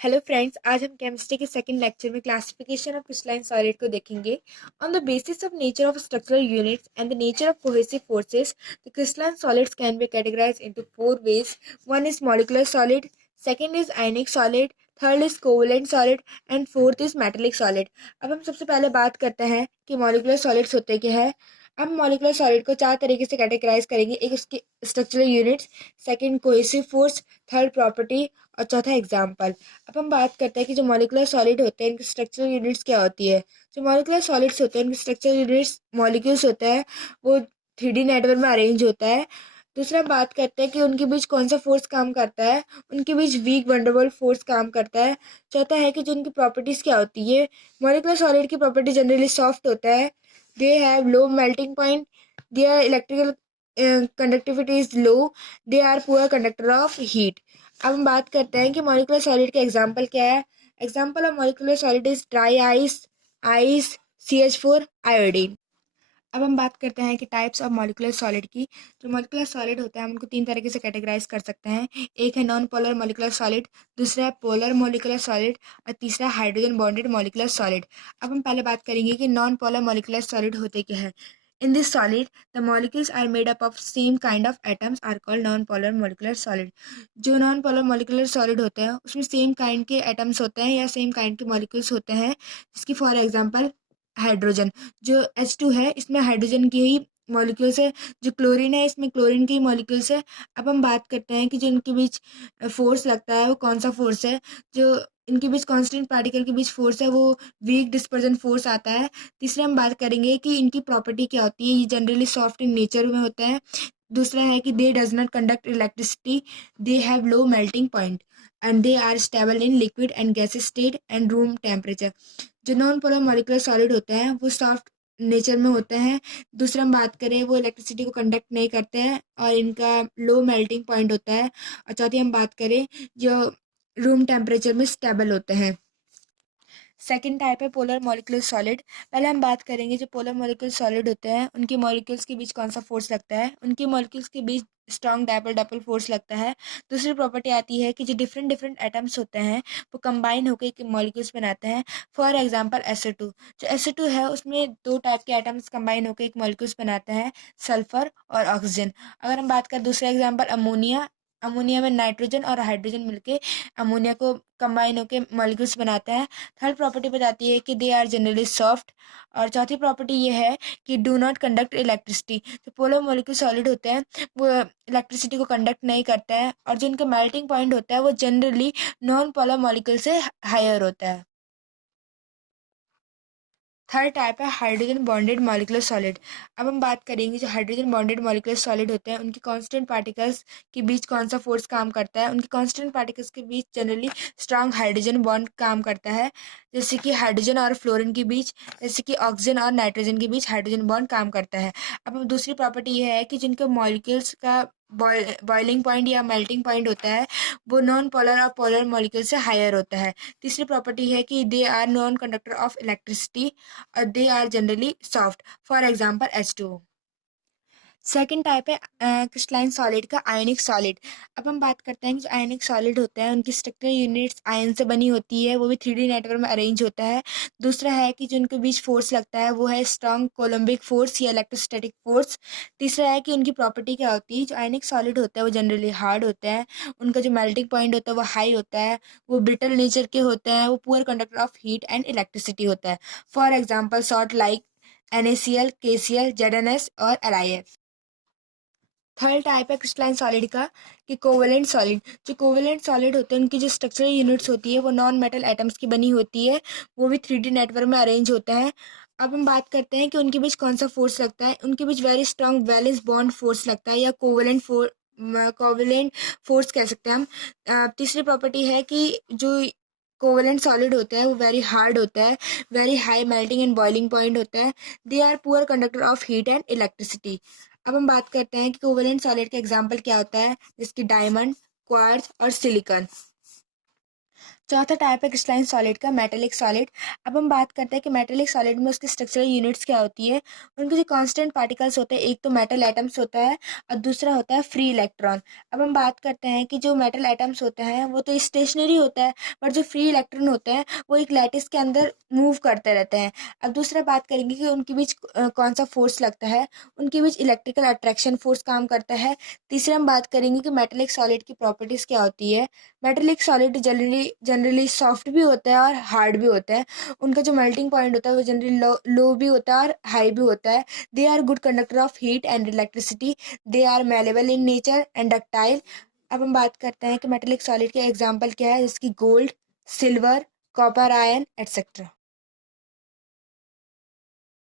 Hello friends, आज हम chemistry के सेकंड लेक्चर में क्लासिफिकेशन ऑफ क्रिस्टलाइन सॉलिड को देखेंगे। On the basis of nature of structural units and the nature of cohesive forces, the crystalline solids can be categorised into four veg. One is molecular solid, second is ionic solid, third is covalent solid and fourth is metallic solid. अब हम सबसे पहले बात करते हैं कि molecular solids होते क्या है। हम मॉलिक्यूलर सॉलिड को चार तरीके से कैटेगराइज करेंगे। एक उसकी structural units, second cohesive force, third property और चौथा एग्जाम्पल। अब हम बात करते हैं कि जो मॉलिक्यूलर सॉलिड होते हैं इनकी स्ट्रक्चरल यूनिट्स क्या होती है। जो मॉलिक्यूलर सॉलिड्स होते हैं इनकी स्ट्रक्चरल यूनिट्स मॉलिक्यूल्स होता है वो 3D नेटवर्क में अरेंज होता है। दूसरा हम बात करते हैं कि उनके बीच कौन सा फोर्स काम करता है। उनके बीच वीक वंडरवॉल फोर्स काम करता है। चौथा है कि जो उनकी प्रॉपर्टीज क्या होती है। मॉलिक्यूलर सॉलिड की प्रॉपर्टी जनरली सॉफ्ट होता है। They have low melting point, there electrical conductivity is low, they are poor conductor of heat. अब हम बात करते हैं कि मॉलिक्यूलर सॉलिड के एग्जांपल क्या है। Example of molecular solid is dry ice, ice, CH4, iodine. अब हम बात करते हैं कि टाइप्स ऑफ मॉलिक्यूलर सॉलिड की। जो मॉलिक्यूलर सॉलिड होता है हम उनको तीन तरीके से कैटेगराइज कर सकते हैं। एक है नॉन पोलर मॉलिक्यूलर सॉलिड, दूसरा है पोलर मॉलिक्यूलर सॉलिड और तीसरा हाइड्रोजन बॉन्डेड मॉलिक्यूलर सॉलिड। अब हम पहले बात करेंगे कि नॉन पोलर मॉलिक्यूलर सॉलिड होते क्या है। In this solid the molecules are made up of same kind of atoms are called non polar molecular solid. जो नॉन पोलर मॉलिक्यूलर सॉलिड होते हैं उसमें सेम काइंड के एटम्स होते हैं या सेम काइंड के मॉलिक्यूल्स होते हैं। जिसकी फॉर एग्जांपल हाइड्रोजन, जो H2 है इसमें हाइड्रोजन की ही मॉलिक्यूल्स है। जो क्लोरीन है इसमें क्लोरीन की ही मॉलिक्यूल्स है। अब हम बात करते हैं कि जो इनके बीच फोर्स लगता है वो कौन सा फोर्स है। जो इनके बीच कांस्टेंट पार्टिकल के बीच फोर्स है वो वीक डिस्पर्जन फोर्स आता है। तीसरे हम बात करेंगे कि इनकी प्रॉपर्टी क्या होती है। ये जनरली सॉफ्ट इन नेचर में होता है। दूसरा है कि they does not conduct electricity, they have low melting point and they are stable in liquid and gases state and room temperature. जो नॉन पोलर मॉलिक्यूलर सॉलिड होते हैं वो सॉफ्ट नेचर में होते हैं। दूसरा हम बात करें वो इलेक्ट्रिसिटी को कंडक्ट नहीं करते हैं और इनका लो मेल्टिंग पॉइंट होता है। और चौथी हम बात करें जो रूम टेम्परेचर में स्टेबल होते हैं। सेकंड टाइप है पोलर मॉलिक्यूलर सॉलिड। पहले हम बात करेंगे जो पोलर मॉलिक्यूलर सॉलिड होते हैं उनके मॉलिक्यूल्स के बीच कौन सा फोर्स लगता है। उनके मॉलिक्यूल्स के बीच स्ट्रॉन्ग डायपोल डायपोल फोर्स लगता है। दूसरी प्रॉपर्टी आती है कि जो डिफरेंट डिफरेंट एटम्स होते हैं वो कंबाइन होकर एक मॉलिक्यूल्स बनाते हैं। फॉर एग्जांपल SO2, जो SO2 है उसमें दो टाइप के एटम्स कंबाइन होकर एक मॉलिक्यूल्स बनाते हैं, सल्फर और ऑक्सीजन। अगर हम बात करें दूसरा एग्जांपल अमोनिया, अमोनिया में नाइट्रोजन और हाइड्रोजन मिलके अमोनिया को कंबाइन होकर मॉलिक्यूल्स बनाता है। थर्ड प्रॉपर्टी बताती है कि दे आर जनरली सॉफ्ट। और चौथी प्रॉपर्टी ये है कि डू नॉट कंडक्ट इलेक्ट्रिसिटी। जो पोलर मॉलिक्यूल सॉलिड होते हैं वो इलेक्ट्रिसिटी को कंडक्ट नहीं करता है और जो इनका मेल्टिंग पॉइंट होता है वो जनरली नॉन पोलर मॉलिक्यूल से हायर होता है। थर्ड टाइप है हाइड्रोजन बॉन्डेड मॉलिक्यूलर सॉलिड। अब हम बात करेंगे जो हाइड्रोजन बॉन्डेड मॉलिक्यूलर सॉलिड होते हैं उनके कांस्टेंट पार्टिकल्स के बीच कौन सा फोर्स काम करता है। उनके कांस्टेंट पार्टिकल्स के बीच जनरली स्ट्रांग हाइड्रोजन बॉन्ड काम करता है। जैसे कि हाइड्रोजन और फ्लोरीन के बीच, जैसे कि ऑक्सीजन और नाइट्रोजन के बीच हाइड्रोजन बॉन्ड काम करता है। अब दूसरी प्रॉपर्टी ये है कि जिनके मॉलिक्यूल्स का बॉइलिंग पॉइंट या मेल्टिंग पॉइंट होता है वो नॉन पोलर और पोलर मॉलिक्यूल से हायर होता है। तीसरी प्रॉपर्टी है कि they are non conductor of electricity और they are generally soft. For example H2O। Second type है क्रिस्टलाइन सॉलिड का आयनिक सॉलिड। अब हम बात करते हैं कि जो आयनिक सॉलिड होते हैं उनकी स्ट्रक्चरल यूनिट्स आयन से बनी होती है, वो भी 3D नेटवर्क में अरेंज होता है। दूसरा है कि जो उनके बीच फोर्स लगता है वो है स्ट्रॉन्ग कोलम्बिक फोर्स या इलेक्ट्रोस्टैटिक फोर्स। तीसरा है कि उनकी प्रॉपर्टी क्या होती है। जो आयनिक सॉलिड होता है वो जनरली हार्ड होता है, उनका जो मेल्टिंग पॉइंट होता है वो हाई होता है, वो ब्रिटल नेचर के होते हैं, वो poor conductor of heat and electricity होता है। For example salt like NaCl, KCl, ZnS और LiF। थर्ड टाइप है क्रिस्टलाइन सॉलिड का कि कोवेलेंट सॉलिड। जो कोवेलेंट सॉलिड होते हैं उनकी जो स्ट्रक्चरल यूनिट्स होती है वो नॉन मेटल एटम्स की बनी होती है, वो भी 3D नेटवर्क में अरेंज होता है। अब हम बात करते हैं कि उनके बीच कौन सा फोर्स लगता है। उनके बीच very strong valence bond force लगता है या कोवेलेंट फोर्स कह सकते हैं हम। तीसरी प्रॉपर्टी है कि जो कोवेलेंट सॉलिड होता है वो वेरी हार्ड होता है, very high melting and boiling point होता है, they are poor conductor of heat and electricity. अब हम बात करते हैं कि कोवेलेंट सॉलिड का एग्जांपल क्या होता है, जिसकी डायमंड, क्वार्ट्ज और सिलिकॉन। चौथा टाइप है क्रिस्टलाइन सॉलिड का, मेटेलिक सॉलिड। अब हम बात करते हैं कि मेटेलिक सॉलिड में उसकी स्ट्रक्चरल यूनिट्स क्या होती है। उनके जो कांस्टेंट पार्टिकल्स होते हैं, एक तो मेटल एटम्स होता है और दूसरा होता है फ्री इलेक्ट्रॉन। अब हम बात करते हैं कि जो मेटल एटम्स होते हैं वो तो स्टेशनरी होता है, पर जो फ्री इलेक्ट्रॉन होते हैं वो एक लैटिस के अंदर मूव करते रहते हैं। अब दूसरा बात करेंगे कि उनके बीच कौन सा फोर्स लगता है। उनके बीच इलेक्ट्रिकल अट्रैक्शन फोर्स काम करता है। तीसरा हम बात करेंगे कि मेटेलिक सॉलिड की प्रॉपर्टीज क्या होती है। Metallic solid generally generally soft भी होता है और हार्ड भी होता है। उनका जो मेल्टिंग पॉइंट होता है वो जनरली लो लो भी होता है और हाई भी होता है। They are good conductor of heat and electricity. They are malleable in nature and ductile. अब हम बात करते हैं कि मेटेलिक सॉलिड के एग्जाम्पल क्या है, जिसकी gold, silver, copper ion etcetera.